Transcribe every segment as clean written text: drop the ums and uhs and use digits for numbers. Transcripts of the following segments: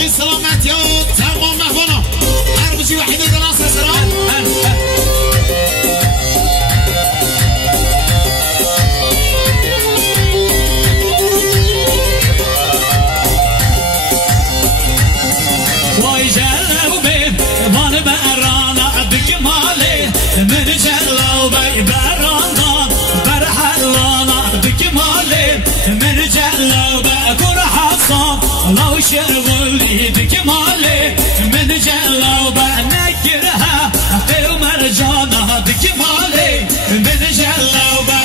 ساقی سلامت یا تمام مهمانا هر بچی وحید دلان سلام وای جلوبه وان برانا بکماله من جلوبه برانا برحلانا بکماله من جلوبه کر حصان لو شغلی بکماله من جلوبه نکرها قیو مرجانا بکماله من جلوبه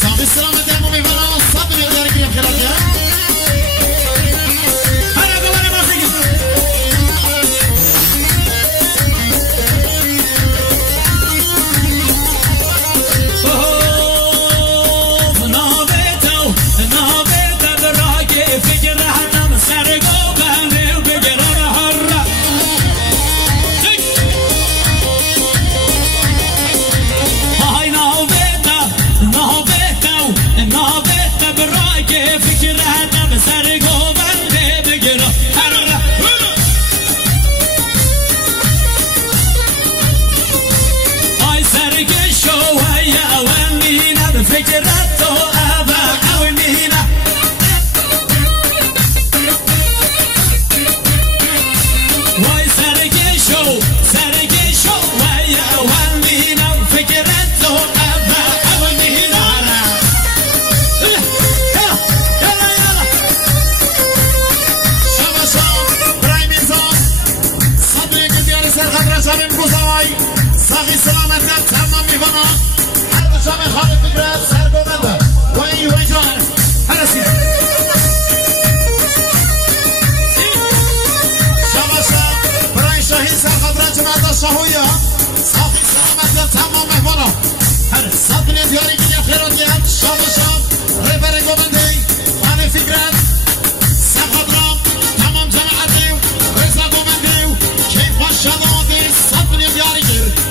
ساقی سلامت امام ایوانا صد میلیارد گریم خیرات یا هر اگوان بازی نابتو براگی فکر هنم سرگو بنده و بگرم هر های نابتو براگی فکر هنم سرگو بنده بگرم هر های سرگشو های اولینم فکرت تو ساقی سلامت تمام میکنه هر دو شام خانه فکرت سرگومنده وای جان هرسی شباشا برای شاهی سرخدران جمعه شاهویا ساقی سلامت تمام میکنه هر صد میلیون دیاری که خیراتی هم شباشا ریبر گومنده خانه فکرت سرخدران تمام جماعتی رزا گومنده کیف شداده صد میلیون دیاری گیر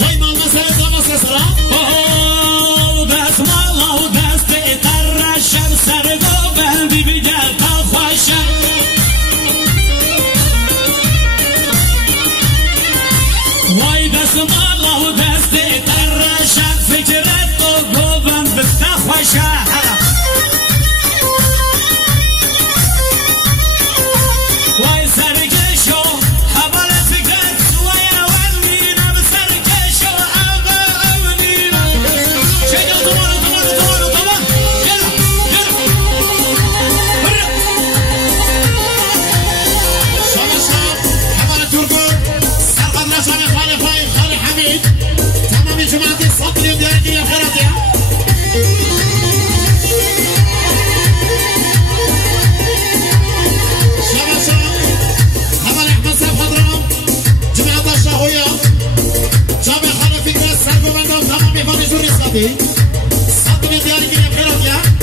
وای مال مسئله داماس سلام دست مالا دست ترشم سرگو بندی بیگر تا خوشم وای دست مالا دست ترشم فکرت و گوبند تا خوشم وای سرگشو حوال فکرت وای اول مینم سرگشو گفتی صد من دیاری گیریم خیرات یا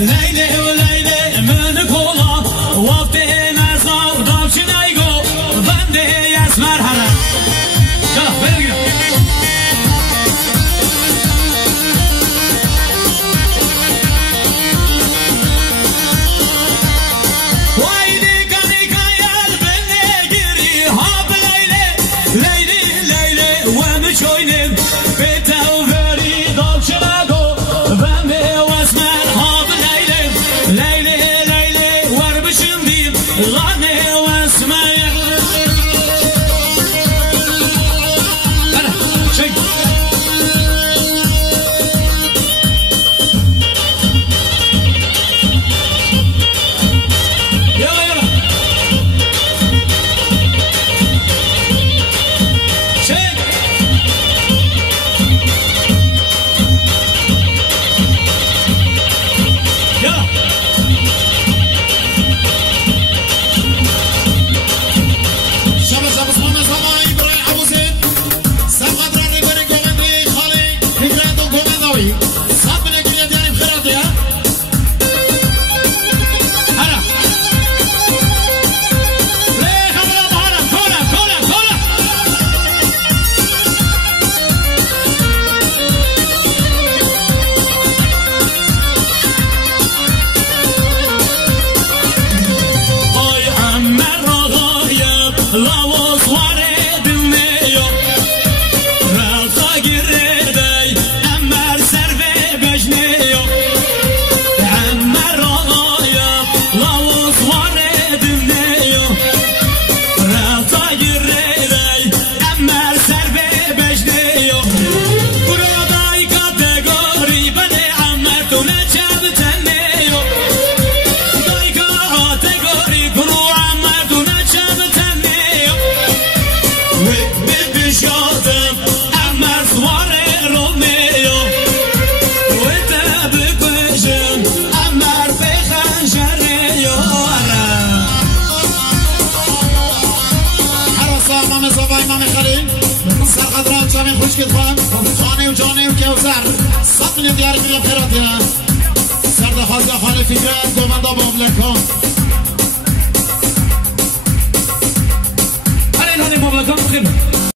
Leyle, leyle, mene kola, wafte nazar, davşinay go. چمین خوشکت خواهم خانه و جانه و کوزر 100 میلیون دیاری میگم خیراته سرد خازه خانه فکرت دومنده مبلکان هر این هانه مبلکان بخیر